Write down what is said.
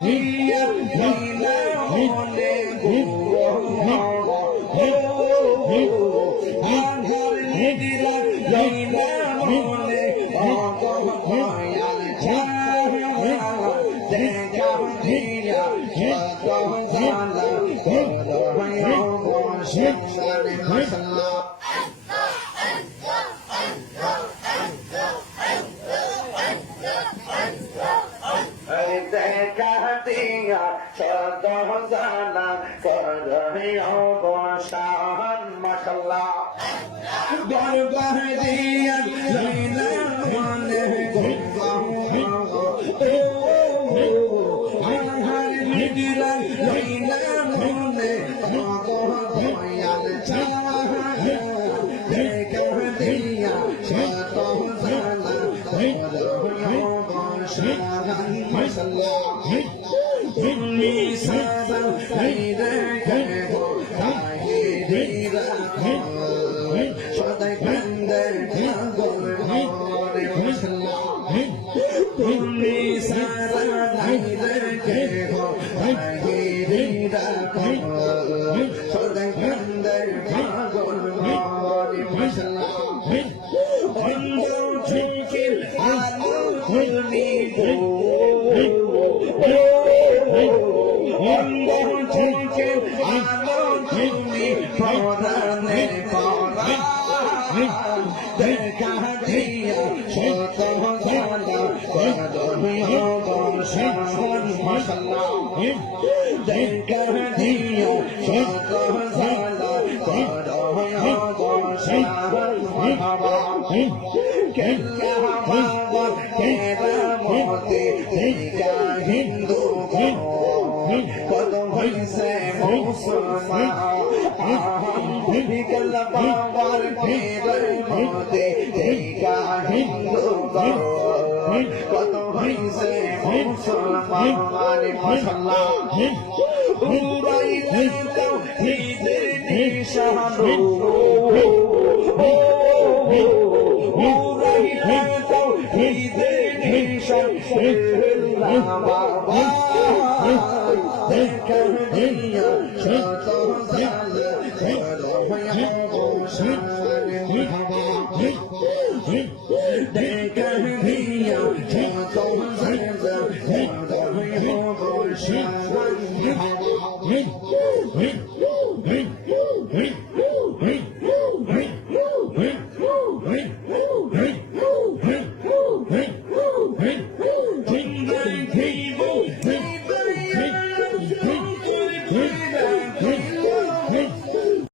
দিয়া দিলা মনে গো আধার দিলা দিলা মনে দেখা দিয়া মাশাআল্লাহ দেখা দিয়া সদ জানা করহিও বসান মাশাআল্লাহ দরবার দিয়া লইলা মনে আহার দিলা লইলা মনে দয়াল দেখা দিয়া সদ জানা করহিও বসান মাশাআল্লাহ তুমি সাদা হাইরে গো হাইরে সদাই বন্দর পাগল মনে মাশাআল্লাহ তুমি সাদা হাইরে গো হাইরে সদাই বন্দর পাগল মনে মাশাআল্লাহ অন্ধ চোখের আলো তুমি গো অন্ধ চোখের আলো তুমি পরাণে পরা দেখা দিয়া শত জানা করহিও বর্ষণ মাশাআল্লাহ দেখা দিয়া শত জানা করহিও বর্ষণ মারহাবা কেল্লা বাবা কেরামতে দেখা হিন্দু কত হইছে মুসলমান কেল্লা বাবার কেরামতে দেখা হিন্দু কত হইছে মুসলমান মাশাআল্লাহ উড়াইলে তাওহীদের নিশানো উড়াইলে তাওহীদের নিশানো বাবা দেখা দিয়া শত জানা করহিও বর্ষণ মারহাবা দেখা দিয়া শত জানা করহিও বর্ষণ মারহাবা